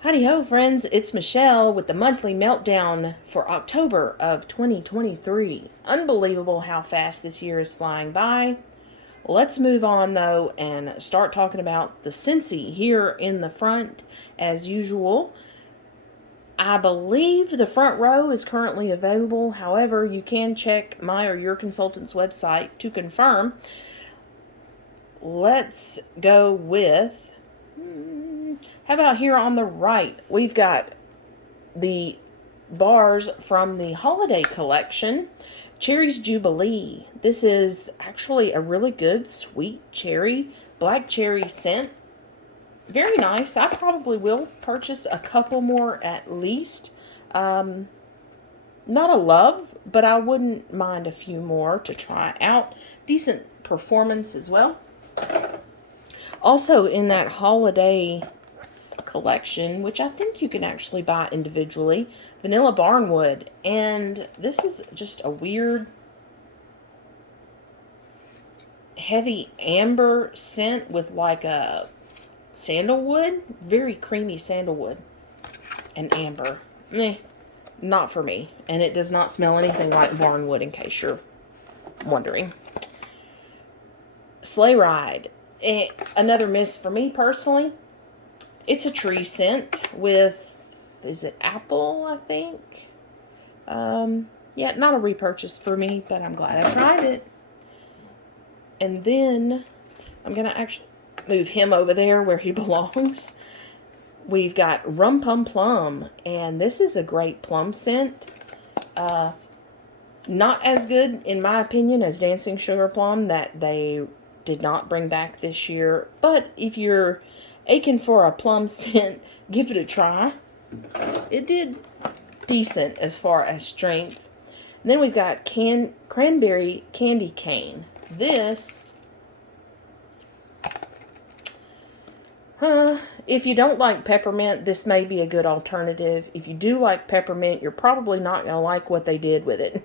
Howdy ho, friends. It's Michelle with the monthly meltdown for October of 2023. Unbelievable how fast this year is flying by. Let's move on, though, and start talking about the Scentsy here in the front. As usual, I believe the front row is currently available. However, you can check my or your consultant's website to confirm. Let's go with... How about here on the right? We've got the bars from the holiday collection, Cherry's Jubilee. This is actually a really good sweet cherry, black cherry scent. Very nice. I probably will purchase a couple more at least. Not a love, but I wouldn't mind a few more to try out. Decent performance as well. Also in that holiday collection, which I think you can actually buy individually, Vanilla Barnwood. And this is just a weird heavy amber scent with like a sandalwood, very creamy sandalwood and amber. Not for me. And it does not smell anything like Barnwood, in case you're wondering. Sleigh Ride. Another miss for me personally. It's a tree scent with, is it apple, I think? Yeah, not a repurchase for me, but I'm glad I tried it. And then I'm going to actually move him over there where he belongs. We've got Rum Pum Plum, and this is a great plum scent. Not as good, in my opinion, as Dancing Sugar Plum that they did not bring back this year. But if you're aching for a plum scent, give it a try. It did decent as far as strength. And then we've got Cranberry Candy Cane. This, if you don't like peppermint, this may be a good alternative. If you do like peppermint, you're probably not going to like what they did with it.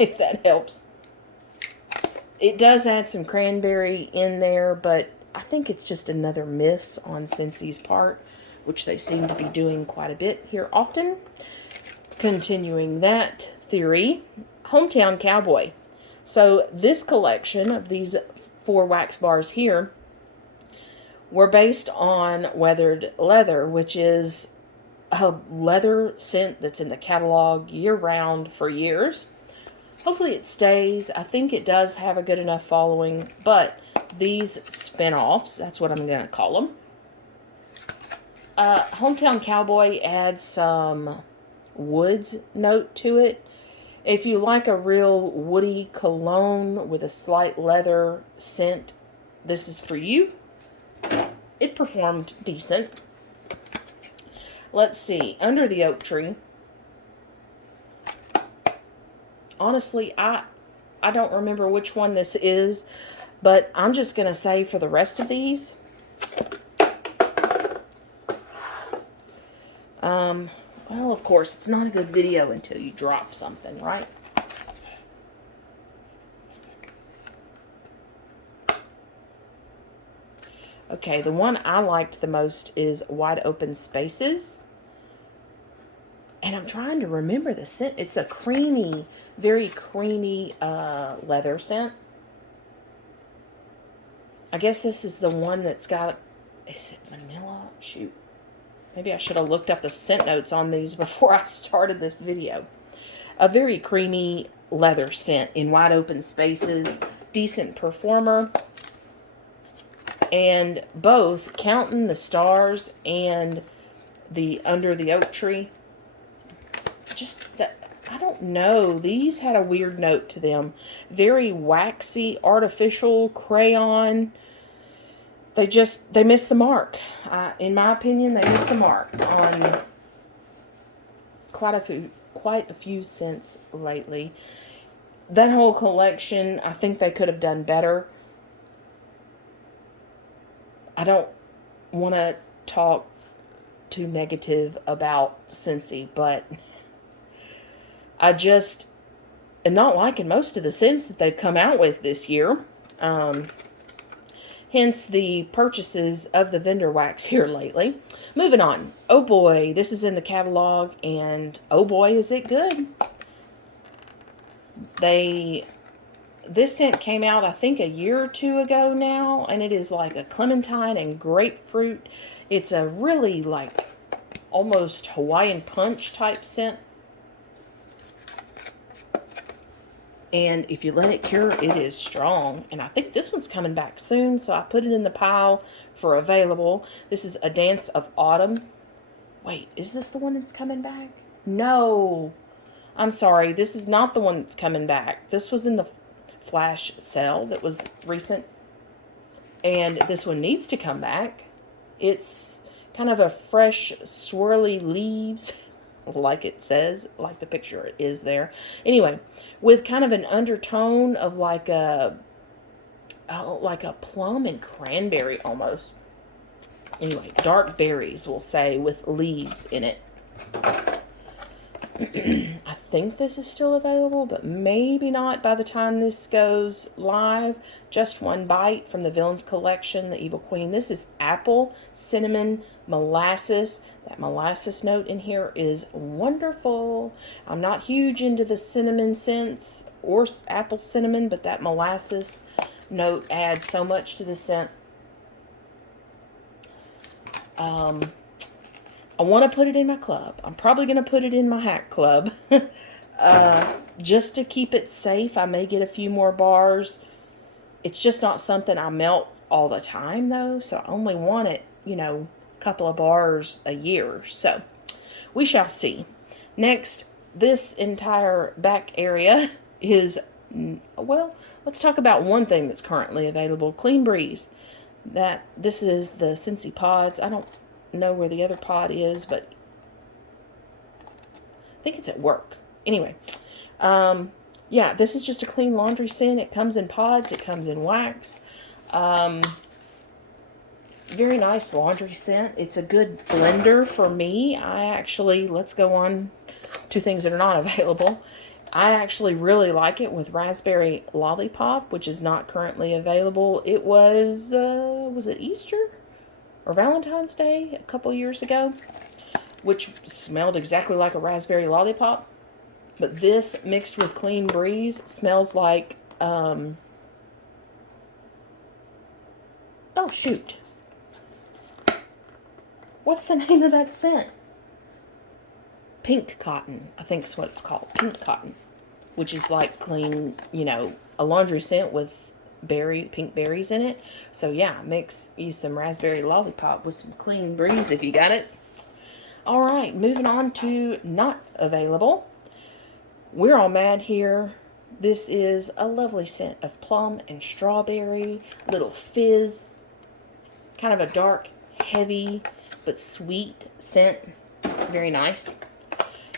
If that helps. It does add some cranberry in there, but I think it's just another miss on Scentsy's part, which they seem to be doing quite a bit here often. Continuing that theory, Hometown Cowboy. So this collection of these 4 wax bars here were based on Weathered Leather, which is a leather scent that's in the catalog year-round for years. Hopefully it stays. I think it does have a good enough following, but these spin-offs, that's what I'm going to call them. Hometown Cowboy adds some woods note to it. If you like a real woody cologne with a slight leather scent, this is for you. It performed decent. Let's see. Under the Oak Tree. Honestly, I don't remember which one this is, but I'm just going to say for the rest of these, well, of course, it's not a good video until you drop something, right? Okay, the one I liked the most is Wide Open Spaces. And I'm trying to remember the scent. It's a creamy, very creamy leather scent. I guess this is the one that's got, is it vanilla? Shoot. Maybe I should have looked up the scent notes on these before I started this video. A very creamy leather scent in Wide Open Spaces. Decent performer. And both Counting the Stars and the Under the Oak Tree. Just that, I don't know. These had a weird note to them. Very waxy, artificial, crayon. They missed the mark. In my opinion, they missed the mark on quite a few scents lately. That whole collection, I think they could have done better. I don't want to talk too negative about Scentsy, but I just am not liking most of the scents that they've come out with this year. Hence the purchases of the vendor wax here lately. Moving on. Oh boy, this is in the catalog, and oh boy, is it good. This scent came out, I think, a year or two ago now, and it is like a clementine and grapefruit. It's a really like almost Hawaiian punch type scent. And if you let it cure, it is strong. And I think this one's coming back soon, so I put it in the pile for available. This is A Dance of Autumn. Wait, is this the one that's coming back? No. I'm sorry, this is not the one that's coming back. This was in the flash sale that was recent. And this one needs to come back. It's kind of a fresh, swirly leaves, like it says, like the picture is there. Anyway, with kind of an undertone of like a plum and cranberry almost. Anyway, dark berries, we'll say, with leaves in it. I think this is still available, but maybe not by the time this goes live. Just One Bite from the Villains Collection, The Evil Queen. This is apple, cinnamon, molasses. That molasses note in here is wonderful. I'm not huge into the cinnamon scents or apple cinnamon, but that molasses note adds so much to the scent. I want to put it in my club. I'm probably going to put it in my hack club. Just to keep it safe. I may get a few more bars. It's just not something I melt all the time, though. So I only want it, a couple of bars a year. So we shall see. Next, this entire back area is, well, let's talk about one thing that's currently available. Clean Breeze. This is the Scentsy Pods. I don't know where the other pod is, but I think it's at work. Anyway, yeah, this is just a clean laundry scent. It comes in pods. It comes in wax. Very nice laundry scent. It's a good blender for me. Let's go on to things that are not available. I actually really like it with raspberry lollipop, which is not currently available. It was it Easter or Valentine's Day a couple years ago, which smelled exactly like a raspberry lollipop. But this mixed with Clean Breeze smells like, oh shoot. What's the name of that scent? Pink Cotton, I think is what it's called. Pink Cotton, which is like clean, a laundry scent with pink berries in it. So yeah, mix you some raspberry lollipop with some Clean Breeze if you got it. All right, moving on to not available. We're all mad here. This is a lovely scent of plum and strawberry, little fizz, kind of a dark, heavy, but sweet scent. Very nice.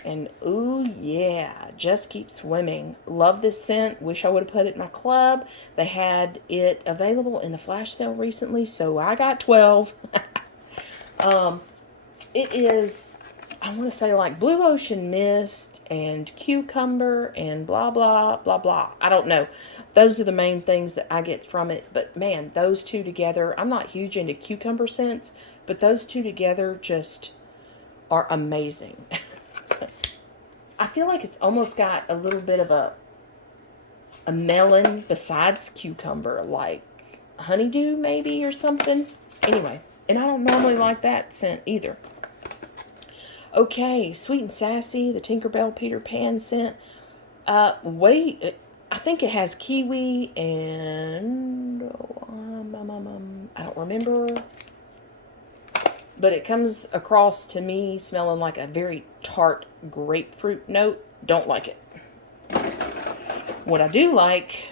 And ooh yeah, just keep swimming. Love this scent. Wish I would have put it in my club. They had it available in the flash sale recently, so I got 12. It is, I want to say, like blue ocean mist and cucumber and blah blah blah blah. I don't know. Those are the main things that I get from it. But man, those two together, I'm not huge into cucumber scents, but those two together just are amazing. I feel like it's almost got a little bit of a melon besides cucumber, like honeydew maybe or something. Anyway, and I don't normally like that scent either. Okay, Sweet and Sassy, the Tinkerbell Peter Pan scent. I think it has kiwi and I don't remember. But it comes across to me smelling like a very tart grapefruit note. Don't like it. What I do like,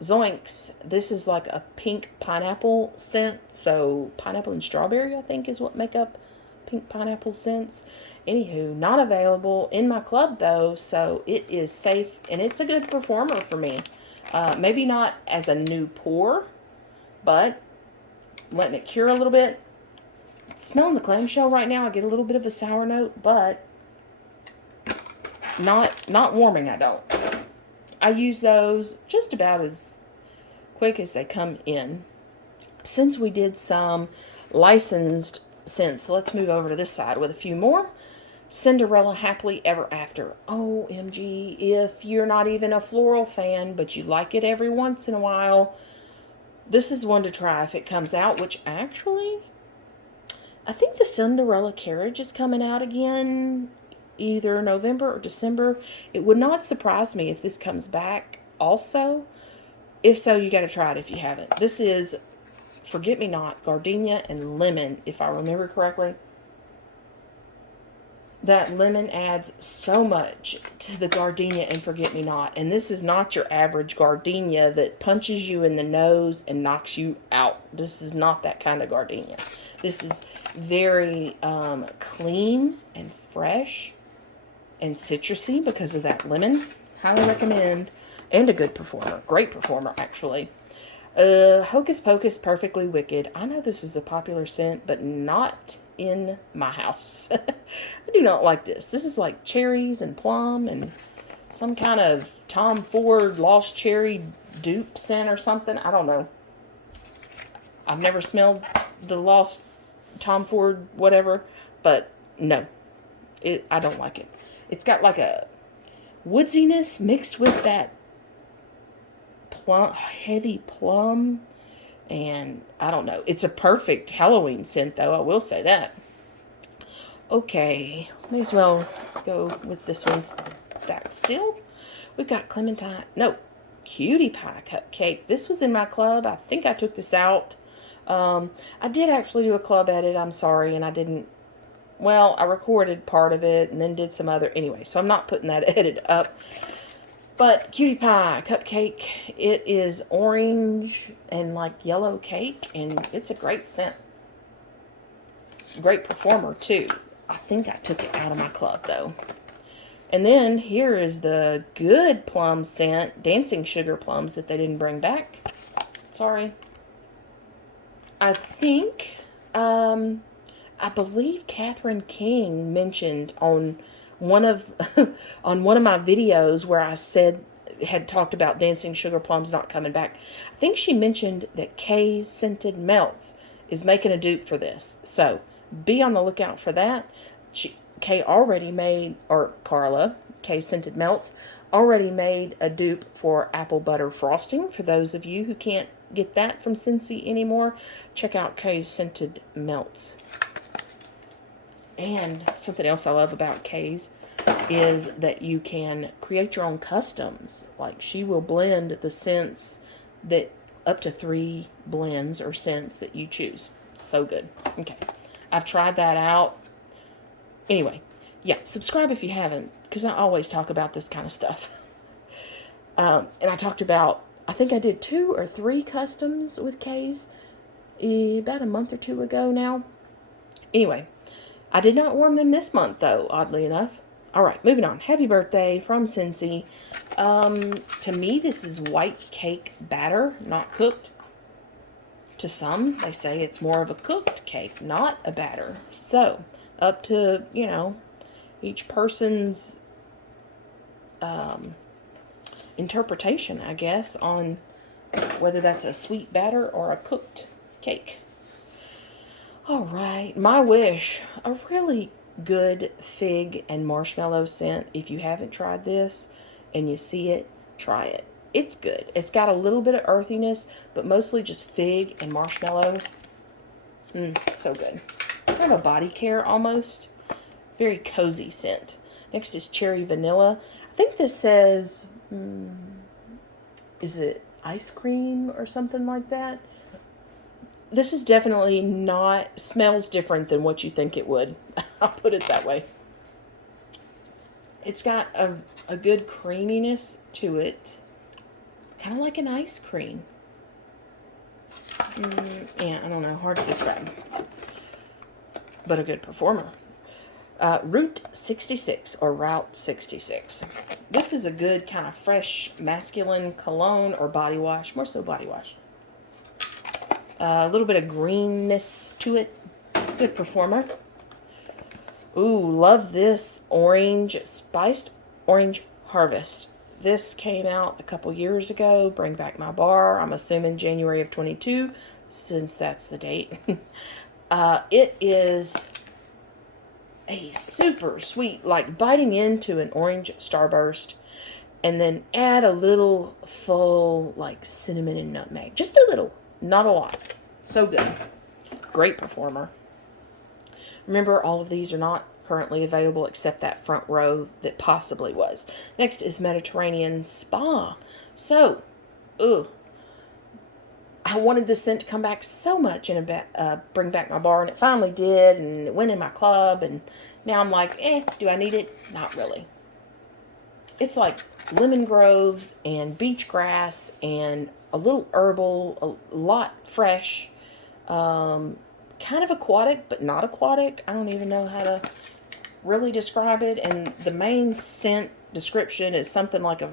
Zoinks. This is like a pink pineapple scent. So pineapple and strawberry, I think, is what make up pink pineapple scents. Anywho, not available in my club though. So it is safe and it's a good performer for me. Maybe not as a new pour, but letting it cure a little bit. Smelling the clamshell right now, I get a little bit of a sour note, but not warming, I don't. I use those just about as quick as they come in. since we did some licensed scents, let's move over to this side with a few more. Cinderella Happily Ever After. OMG, if you're not even a floral fan, but you like it every once in a while, this is one to try if it comes out, which actually, I think the Cinderella Carriage is coming out again, either November or December. It would not surprise me if this comes back also. If so, you got to try it if you haven't. This is Forget Me Not, Gardenia, and Lemon, if I remember correctly. That lemon adds so much to the gardenia and Forget Me Not. And this is not your average gardenia that punches you in the nose and knocks you out. This is not that kind of gardenia. This is very clean and fresh and citrusy because of that lemon. Highly recommend. And a good performer. Great performer, actually. Hocus Pocus Perfectly Wicked. I know this is a popular scent, but not in my house. I do not like this. This is like cherries and plum and some kind of Tom Ford Lost Cherry dupe scent or something. I don't know. I've never smelled the Lost Tom Ford whatever, but no. I don't like it. It's got like a woodsiness mixed with that heavy plum, and I don't know. It's a perfect Halloween scent, though. I will say that. Okay, may as well go with this one stacked still. We've got Cutie Pie Cupcake. This was in my club. I think I took this out. I did actually do a club edit. I'm sorry, and I didn't. Well, I recorded part of it and then did some other. Anyway, so I'm not putting that edit up. But Cutie Pie Cupcake, it is orange and like yellow cake, and it's a great scent. Great performer, too. I think I took it out of my club, though. And then here is the good plum scent, Dancing Sugar Plums, that they didn't bring back. Sorry. I think, I believe Catherine King mentioned on one of my videos where I had talked about Dancing Sugar Plums not coming back. I think she mentioned that Kay's Scented Melts is making a dupe for this. So be on the lookout for that. Carla, Kay's Scented Melts, already made a dupe for apple butter frosting. For those of you who can't get that from Scentsy anymore, check out Kay's Scented Melts. And something else I love about Kay's is that you can create your own customs. Like, she will blend the scents that up to 3 blends or scents that you choose. So good. Okay. I've tried that out. Anyway, yeah, subscribe if you haven't, because I always talk about this kind of stuff. And I talked about, I think I did 2 or 3 customs with Kay's about a month or 2 ago now. Anyway, I did not warm them this month, though, oddly enough. All right, moving on. Happy birthday from Scentsy. To me, this is white cake batter, not cooked. To some, they say it's more of a cooked cake, not a batter. So, up to, each person's interpretation, I guess, on whether that's a sweet batter or a cooked cake. All right, My Wish, a really good fig and marshmallow scent. If you haven't tried this and you see it, try it. It's good. It's got a little bit of earthiness, but mostly just fig and marshmallow. So good. Kind of a body care almost. Very cozy scent. Next is Cherry Vanilla. I think this says, is it ice cream or something like that? This is definitely smells different than what you think it would. I'll put it that way. It's got a good creaminess to it. Kind of like an ice cream. Yeah, I don't know. Hard to describe. But a good performer. Route 66 or Route 66. This is a good kind of fresh masculine cologne or body wash. More so body wash. A little bit of greenness to it. Good performer. Ooh, love this orange, spiced orange harvest. This came out a couple years ago. Bring Back My Bar. I'm assuming January of 22. since that's the date. It is a super sweet, like biting into an orange starburst, and then add a little full, like cinnamon and nutmeg. Just a little, not a lot. So good. Great performer. Remember, all of these are not currently available except that front row that possibly was. Next is Mediterranean Spa. So, I wanted this scent to come back so much and bring back my bar, and it finally did, and it went in my club, and now I'm like, do I need it? Not really. It's like lemon groves and beach grass and a little herbal, a lot fresh, kind of aquatic, but not aquatic. I don't even know how to really describe it, and the main scent description is something like a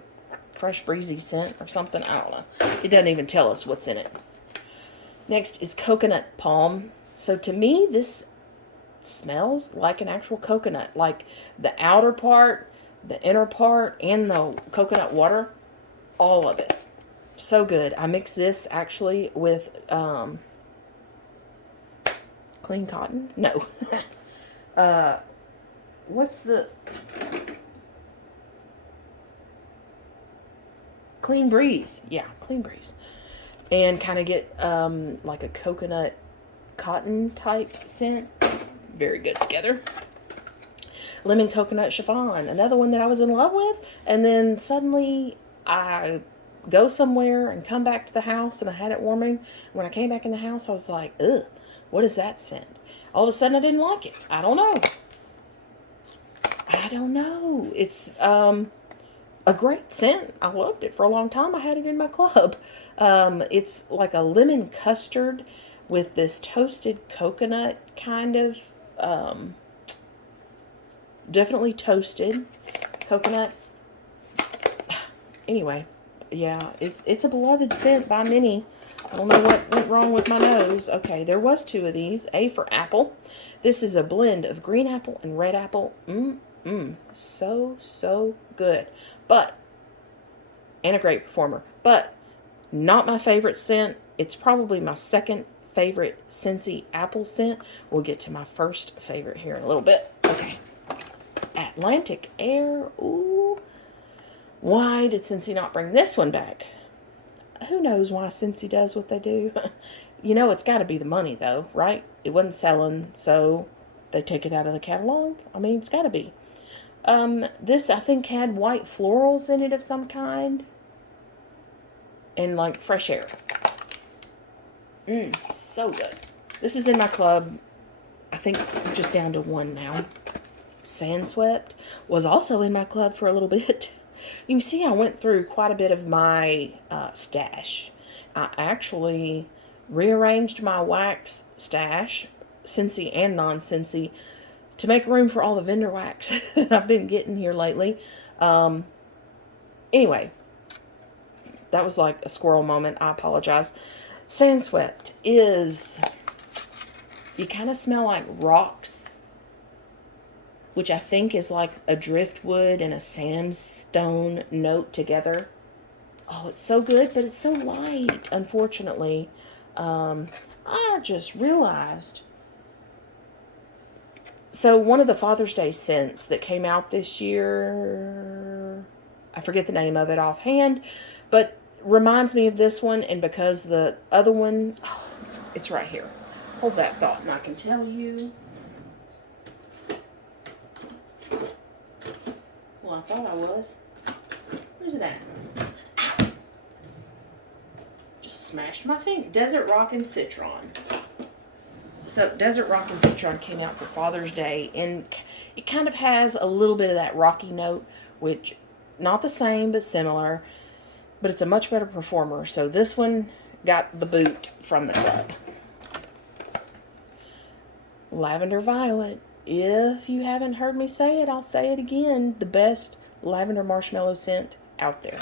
fresh breezy scent or something. I don't know. It doesn't even tell us what's in it. Next is coconut palm. So to me, this smells like an actual coconut, like the outer part, the inner part, and the coconut water, all of it. So good. I mix this actually with clean cotton. No. What's the Clean Breeze? Yeah, Clean Breeze. And kind of get like a coconut cotton type scent. Very good together. Lemon coconut chiffon, another one that I was in love with, and then suddenly I go somewhere and come back to the house and I had it warming. When I came back in the house, I was like, ugh, what is that scent? All of a sudden I didn't like it. I don't know. It's a great scent. I loved it for a long time. I had it in my club. It's like a lemon custard with this toasted coconut kind of, definitely toasted coconut. Anyway, yeah, it's a beloved scent by many. I don't know what went wrong with my nose. Okay, there was 2 of these. A for apple. This is a blend of green apple and red apple. So good. And a great performer. But not my favorite scent. It's probably my second favorite Scentsy apple scent. We'll get to my first favorite here in a little bit. Okay. Atlantic Air. Ooh. Why did Scentsy not bring this one back? Who knows why Scentsy does what they do? You know, it's got to be the money, though, right? It wasn't selling, so they take it out of the catalog. I mean, it's got to be. This, I think, had white florals in it of some kind. And, like, fresh air. So good. This is in my club. I think just down to 1 now. Sandswept was also in my club for a little bit. You can see I went through quite a bit of my stash. I actually rearranged my wax stash, Scentsy and non-Scentsy, to make room for all the vendor wax that I've been getting here lately. Anyway, that was like a squirrel moment. I apologize. Sandswept is, you kind of smell like rocks, which I think is like a driftwood and a sandstone note together. Oh, it's so good, but it's so light, unfortunately. I just realized. So one of the Father's Day scents that came out this year, I forget the name of it offhand, but reminds me of this one, and because the other one, it's right here. Hold that thought and I can tell you. Well, I thought I was. Where's it at? Ow! Just smashed my finger. Desert Rockin' Citron. So Desert Rockin' Citron came out for Father's Day, and it kind of has a little bit of that rocky note, which, not the same, but similar, but it's a much better performer. So this one got the boot from the club. Lavender Violet. If you haven't heard me say it, I'll say it again. The best lavender marshmallow scent out there.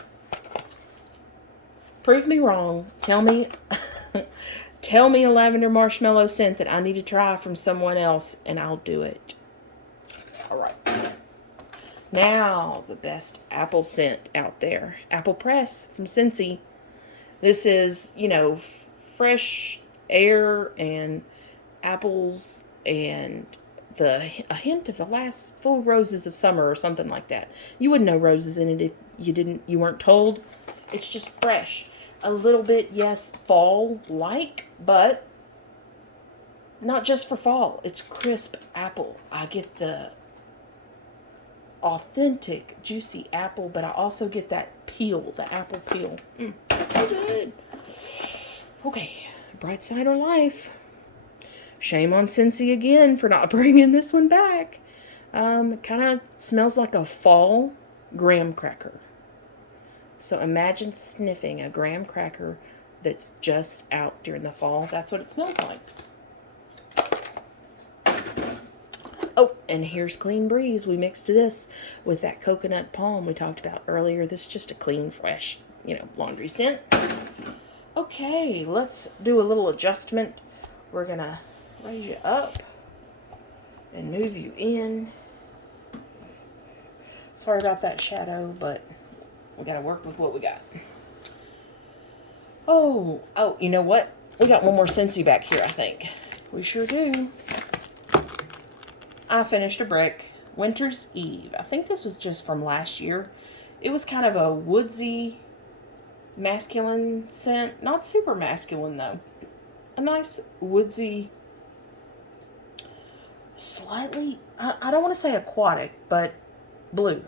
Prove me wrong. Tell me a lavender marshmallow scent that I need to try from someone else, and I'll do it. All right. Now, the best apple scent out there. Apple Press from Scentsy. This is, fresh air and apples and a hint of the last full roses of summer or something like that. You wouldn't know roses in it if you weren't told. It's just fresh. A little bit, yes, fall-like, but not just for fall. It's crisp apple. I get the authentic, juicy apple, but I also get that peel, the apple peel. So good. Okay, bright side of life. Shame on Scentsy again for not bringing this one back. It kind of smells like a fall graham cracker. So imagine sniffing a graham cracker that's just out during the fall. That's what it smells like. Oh, and here's Clean Breeze. We mixed this with that coconut palm we talked about earlier. This is just a clean, fresh, laundry scent. Okay, let's do a little adjustment. We're going to raise you up and move you in. Sorry about that shadow, but we got to work with what we got. Oh, you know what? We got one more Scentsy back here, I think. We sure do. I finished a brick, Winter's Eve. I think this was just from last year. It was kind of a woodsy, masculine scent. Not super masculine, though. A nice woodsy, slightly, I don't want to say aquatic, but blue.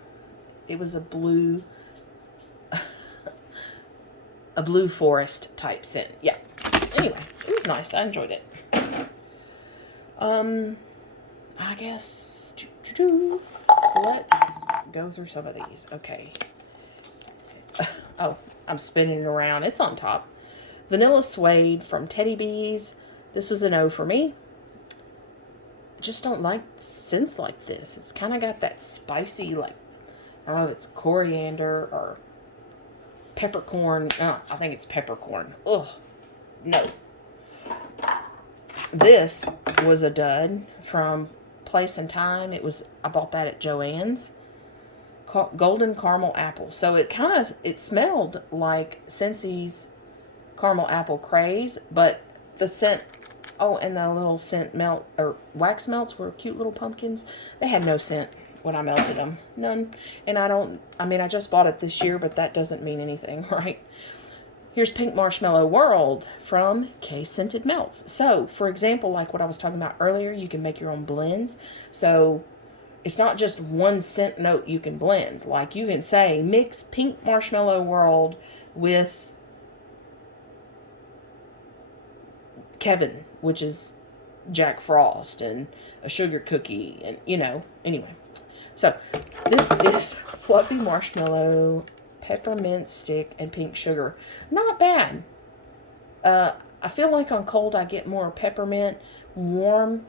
It was a blue forest type scent. Yeah. Anyway, it was nice. I enjoyed it. I guess let's go through some of these. Okay. Oh, I'm spinning it around. It's on top. Vanilla Suede from Teddy Bees. This was an O for me. Just don't like scents like this. It's kind of got that spicy, like, I don't know if it's coriander or peppercorn. No, I think it's peppercorn. Ugh. No. This was a dud from Place and Time. I bought that at Joann's. Golden caramel apple. So it smelled like Scentsy's caramel apple craze, but the scent, and the little scent wax melts were cute little pumpkins. They had no scent when I melted them. None. And I just bought it this year, but that doesn't mean anything, right? Here's Pink Marshmallow World from K Scented Melts. So, for example, like what I was talking about earlier, you can make your own blends. So, it's not just one scent note you can blend. Like, you can say, mix Pink Marshmallow World with Kevin, which is Jack Frost, and a sugar cookie, and, anyway. So, this is Fluffy Marshmallow, Peppermint Stick, and Pink Sugar. Not bad. I feel like on cold I get more peppermint. Warm,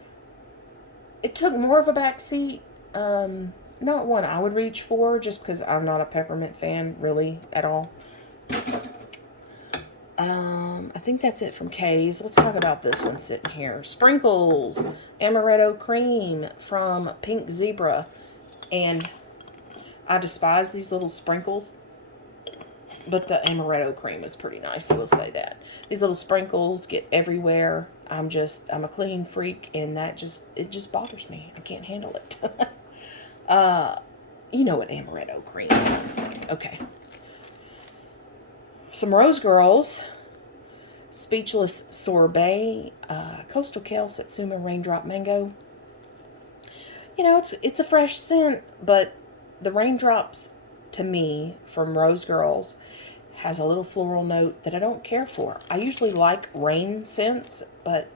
it took more of a back seat. Not one I would reach for, just because I'm not a peppermint fan, really, at all. I think that's it from K's. Let's talk about this one sitting here. Sprinkles, Amaretto Cream from Pink Zebra. And I despise these little sprinkles, but the Amaretto Cream is pretty nice, I will say that. These little sprinkles get everywhere. I'm a clean freak, and it just bothers me. I can't handle it. You know what Amaretto Cream sounds like. Okay. Some Rose Girls, Speechless Sorbet, Coastal Kale, Satsuma Raindrop Mango. It's a fresh scent, but the raindrops, to me, from Rose Girls, has a little floral note that I don't care for. I usually like rain scents, but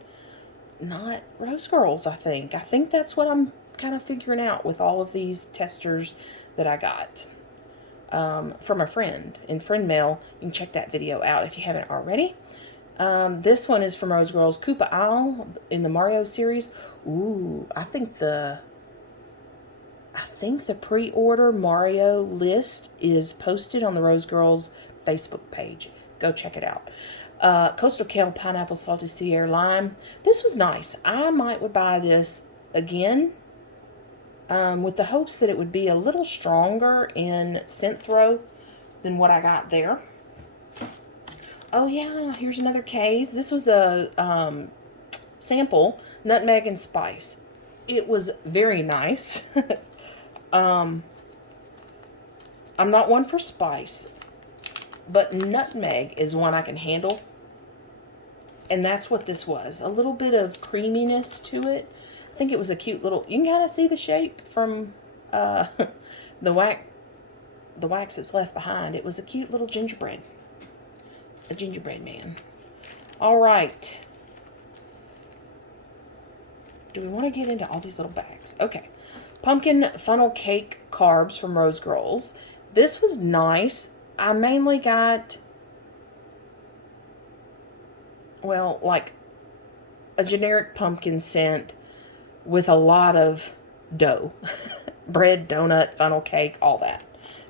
not Rose Girls, I think. I think that's what I'm kind of figuring out with all of these testers that I got from a friend in friend mail. You can check that video out if you haven't already. This one is from Rose Girls, Koopa Owl in the Mario series. Ooh, I think the pre-order Mario list is posted on the Rose Girls Facebook page. Go check it out. Coastal Kale, Pineapple, Salty Sea Air, Lime. This was nice. I would buy this again with the hopes that it would be a little stronger in scent throw than what I got there. Oh yeah, here's another case. This was a sample, nutmeg and spice. It was very nice. um, I'm not one for spice, but nutmeg is one I can handle. And that's what this was. A little bit of creaminess to it. I think it was a cute little, you can kind of see the shape from the wax that's left behind. It was a cute little gingerbread. A gingerbread man. All right. Do we want to get into all these little bags? Okay. Pumpkin funnel cake carbs from Rose Girls. This was nice. I mainly got, well, like a generic pumpkin scent with a lot of dough. Bread, donut, funnel cake, all that.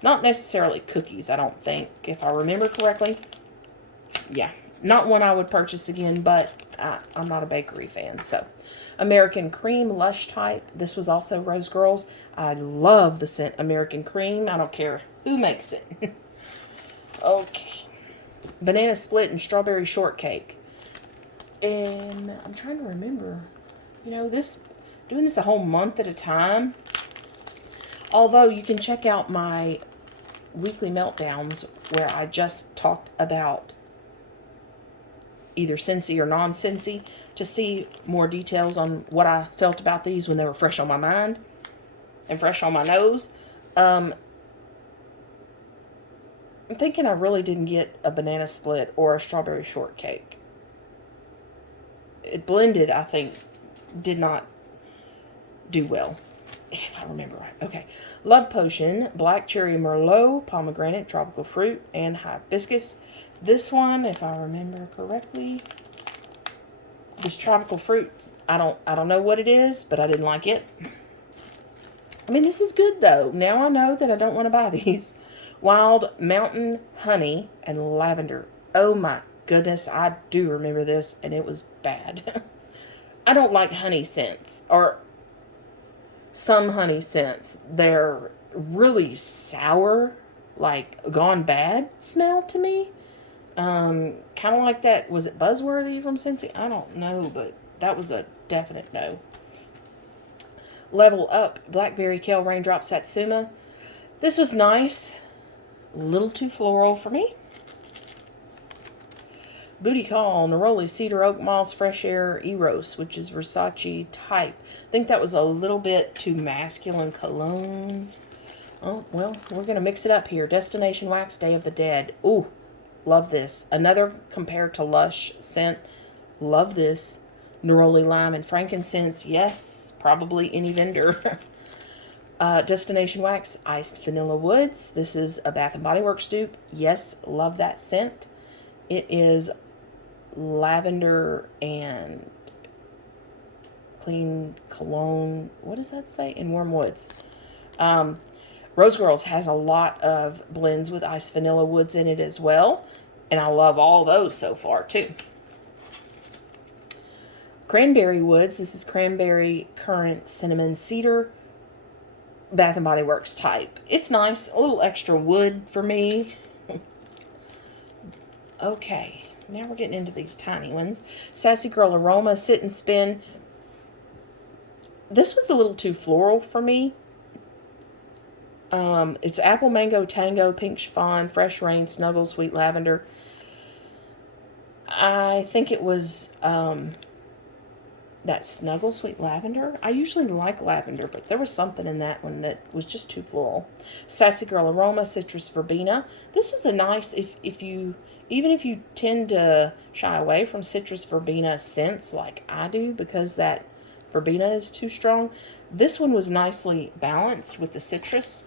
Not necessarily cookies, I don't think, if I remember correctly. Yeah, not one I would purchase again, but I'm not a bakery fan, so. American Cream Lush Type. This was also Rose Girls. I love the scent American Cream. I don't care who makes it. Okay. Banana Split and Strawberry Shortcake. And I'm trying to remember. You know, doing this a whole month at a time. Although you can check out my weekly meltdowns where I just talked about either Scentsy or non-Scentsy to see more details on what I felt about these when they were fresh on my mind and fresh on my nose. I'm thinking I really didn't get a banana split or a strawberry shortcake. It blended, I think, did not do well, if I remember right. Okay. Love Potion, Black Cherry Merlot, Pomegranate, Tropical Fruit, and Hibiscus. This one, if I remember correctly, this Tropical Fruit, I don't know what it is, but I didn't like it. I mean, this is good, though. Now I know that I don't want to buy these. Wild Mountain Honey and Lavender. Oh, my goodness. I do remember this, and it was bad. I don't like honey scents, or some honey scents. They're really sour, like gone bad smell to me. Kind of like that. Was it Buzzworthy from Scentsy? I don't know, but that was a definite no. Level Up Blackberry Kale Raindrop Satsuma. This was nice. A little too floral for me. Booty Call Neroli Cedar Oak Moss Fresh Air Eros, which is Versace type. I think that was a little bit too masculine cologne. Oh, well, we're going to mix it up here. Destination Wax Day of the Dead. Ooh, love this. Another compared to Lush scent. Love this. Neroli Lime and Frankincense. Yes, probably any vendor. Destination Wax Iced Vanilla Woods. This is a Bath & Body Works dupe. Yes, love that scent. It is lavender and clean cologne. What does that say? In warm woods. Rose Girls has a lot of blends with iced vanilla woods in it as well. And I love all those so far too. Cranberry Woods. This is Cranberry Currant Cinnamon Cedar. Bath & Body Works type. It's nice. A little extra wood for me. Okay. Now we're getting into these tiny ones. Sassy Girl Aroma, Sit and Spin. This was a little too floral for me. It's Apple Mango Tango, Pink Chiffon, Fresh Rain, Snuggle, Sweet Lavender. I think it was that Snuggle, Sweet Lavender. I usually like lavender, but there was something in that one that was just too floral. Sassy Girl Aroma, Citrus Verbena. This was a nice, even if you tend to shy away from citrus verbena scents like I do because that verbena is too strong, this one was nicely balanced with the citrus.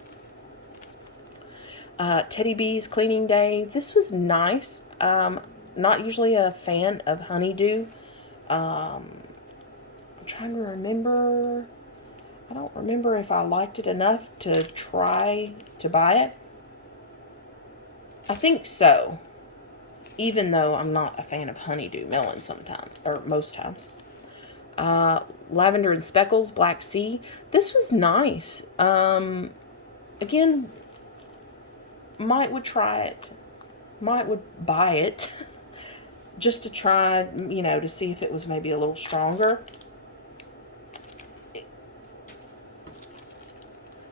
Teddy Bees Cleaning Day. This was nice. Not usually a fan of honeydew. I'm trying to remember. I don't remember if I liked it enough to try to buy it. I think so. Even though I'm not a fan of honeydew melon sometimes, or most times. Lavender and Speckles, Black Sea. This was nice. Again, would try it. Would buy it. just to try, you know, to see if it was maybe a little stronger.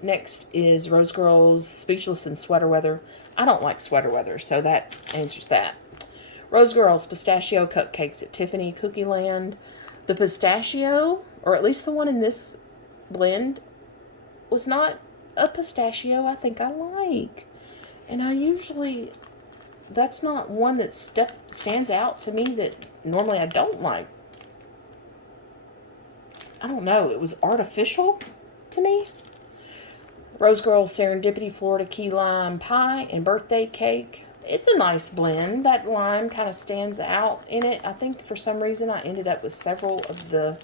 Next is Rose Girls Speechless in Sweater Weather. I don't like sweater weather, so that answers that. Rose Girls Pistachio Cupcakes at Tiffany Cookie Land. The pistachio, or at least the one in this blend, was not a pistachio I think I like. And I usually, that's not one that stands out to me that normally I don't like. I don't know, it was artificial to me. Rose Girls Serendipity Florida Key Lime Pie and Birthday Cake. It's a nice blend. That lime kind of stands out in it. I think for some reason I ended up with several of the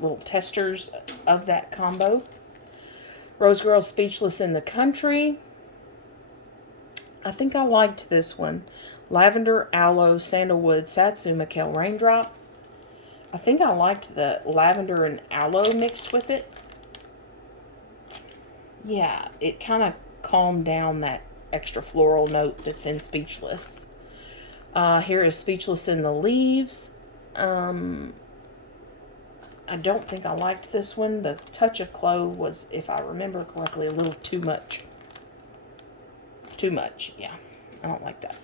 little testers of that combo. Rose Girls Speechless in the Country. I think I liked this one. Lavender, Aloe, Sandalwood, Satsuma Kale Raindrop. I think I liked the lavender and aloe mixed with it. Yeah, it kind of calmed down that extra floral note that's in Speechless. Here is Speechless in the Leaves. I don't think I liked this one. The touch of clove was, if I remember correctly, a little too much. Too much, yeah. I don't like that.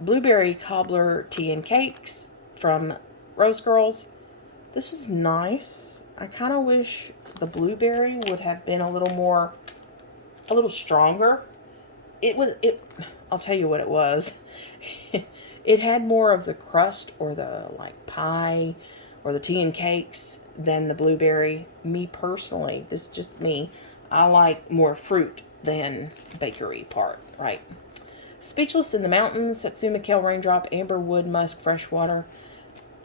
Blueberry Cobbler Tea and Cakes from Rose Girls. This was nice. I kind of wish the blueberry would have been a little stronger. I'll tell you what it was. It had more of the crust or the like pie or the tea and cakes than the blueberry. Me personally, this is just me. I like more fruit than bakery part, right? Speechless in the Mountains, Satsuma Kale Raindrop, Amber Wood Musk Freshwater.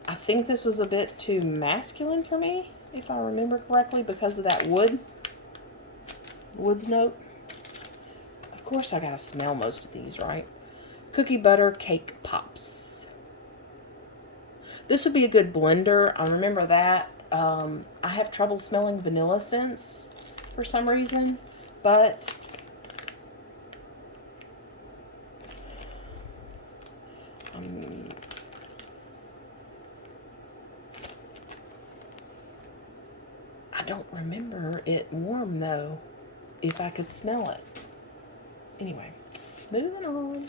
I think this was a bit too masculine for me, if I remember correctly, because of that woods note. Of course I gotta smell most of these, right? Cookie Butter Cake Pops. This would be a good blender. I remember that. I have trouble smelling vanilla scents for some reason, but I don't remember it warm though, if I could smell it. Anyway, moving on.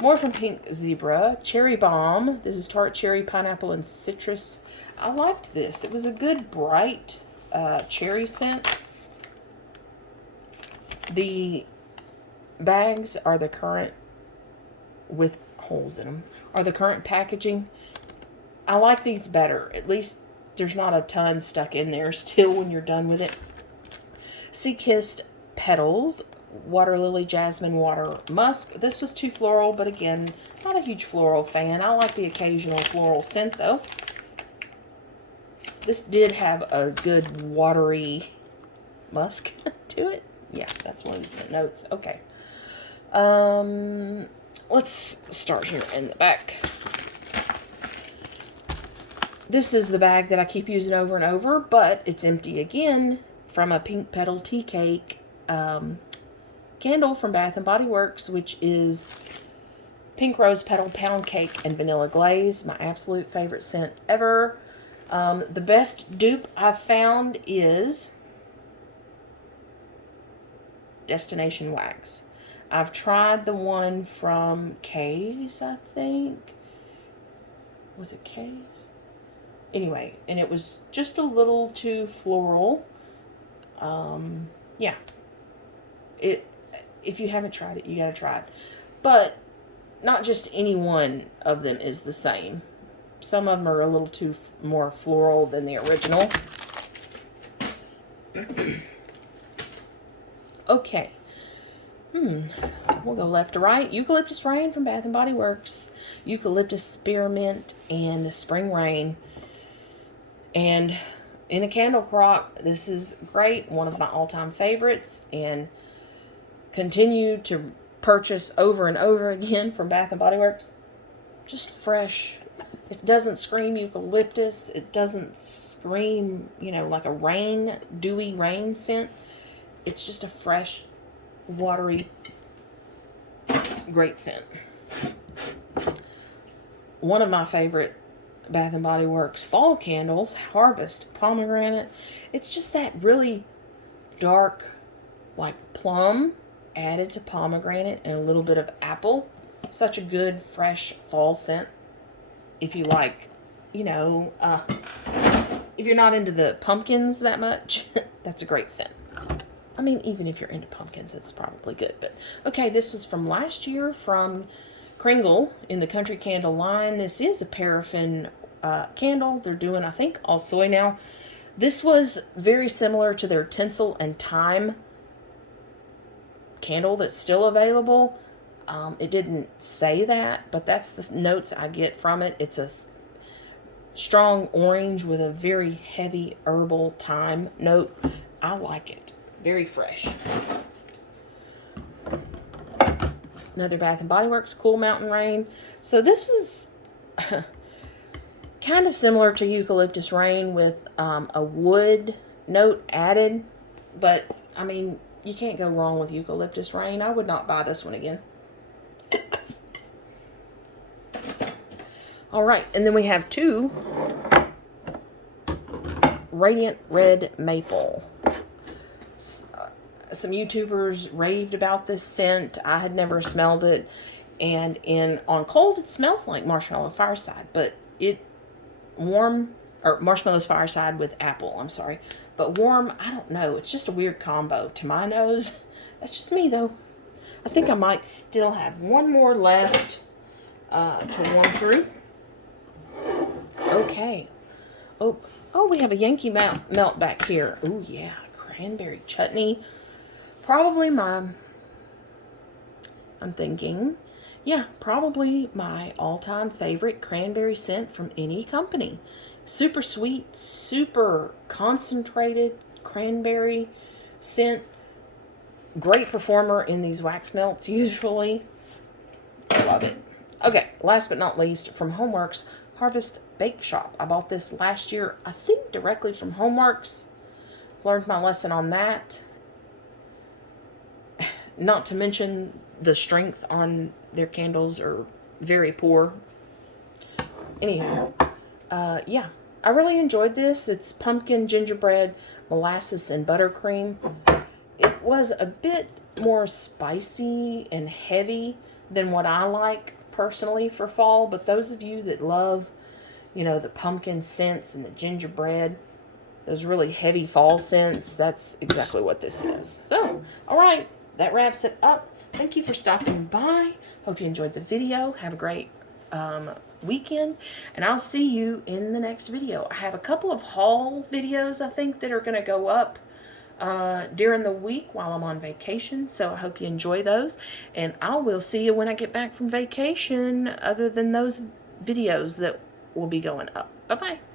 More from Pink Zebra. Cherry Bomb. This is tart cherry, pineapple, and citrus. I liked this. It was a good, bright cherry scent. The bags are the current, with holes in them, are the current packaging. I like these better. At least there's not a ton stuck in there still when you're done with it. Sea Kissed Petals. Water Lily, Jasmine, Water Musk. This was too floral, but again, not a huge floral fan. I like the occasional floral scent, though. This did have a good watery musk to it. Yeah, that's one of the scent notes. Okay. Let's start here in the back. This is the bag that I keep using over and over, but it's empty again, from a Pink Petal Tea Cake candle from Bath & Body Works, which is Pink Rose Petal Pound Cake and Vanilla Glaze. My absolute favorite scent ever. The best dupe I've found is Destination Wax. I've tried the one from Kay's, I think. Was it Kay's? Anyway, and it was just a little too floral. Yeah. If you haven't tried it, you gotta try it. But not just any one of them is the same. Some of them are a little too more floral than the original. Okay. We'll go left to right. Eucalyptus Rain from Bath & Body Works. Eucalyptus Spearmint and Spring Rain. And in a candle crock, this is great. One of my all-time favorites. And continue to purchase over and over again from Bath & Body Works. Just fresh. It doesn't scream eucalyptus. It doesn't scream, like a dewy rain scent. It's just a fresh watery, great scent. One of my favorite Bath & Body Works fall candles, Harvest Pomegranate. It's just that really dark, like plum, added to pomegranate and a little bit of apple. Such a good, fresh fall scent. If you like, you know, if you're not into the pumpkins that much, that's a great scent. I mean, even if you're into pumpkins, it's probably good. But, okay, this was from last year from Kringle in the Country Candle line. This is a paraffin candle. They're doing, I think, all soy now. This was very similar to their Tinsel and Thyme candle that's still available. It didn't say that, but that's the notes I get from it. It's a strong orange with a very heavy herbal thyme note. I like it. Very fresh. Another Bath & Body Works Cool Mountain Rain. So this was kind of similar to Eucalyptus Rain with a wood note added. But, I mean, you can't go wrong with Eucalyptus Rain. I would not buy this one again. All right, and then we have two Radiant Red Maple. Some YouTubers raved about this scent. I had never smelled it, and on cold it smells like Marshmallow Fireside, but Marshmallow's Fireside with apple, I'm sorry. But warm, I don't know. It's just a weird combo to my nose. That's just me, though. I think I might still have one more left to warm through. Okay. Oh, we have a Yankee melt back here. Oh, yeah. Cranberry chutney. Probably probably my all-time favorite cranberry scent from any company. Super sweet, super concentrated cranberry scent. Great performer in these wax melts, usually. I love it. Okay, last but not least, from Homeworks, Harvest Bake Shop. I bought this last year, I think directly from Homeworks. Learned my lesson on that. Not to mention the strength on their candles are very poor. Anyhow, yeah, I really enjoyed this. It's pumpkin, gingerbread, molasses, and buttercream. It was a bit more spicy and heavy than what I like personally for fall, but those of you that love, you know, the pumpkin scents and the gingerbread, those really heavy fall scents, that's exactly what this is. So, all right, that wraps it up. Thank you for stopping by. Hope you enjoyed the video. Have a great weekend, and I'll see you in the next video. I have a couple of haul videos, I think, that are going to go up during the week while I'm on vacation, so I hope you enjoy those, and I will see you when I get back from vacation, other than those videos that will be going up. Bye-bye.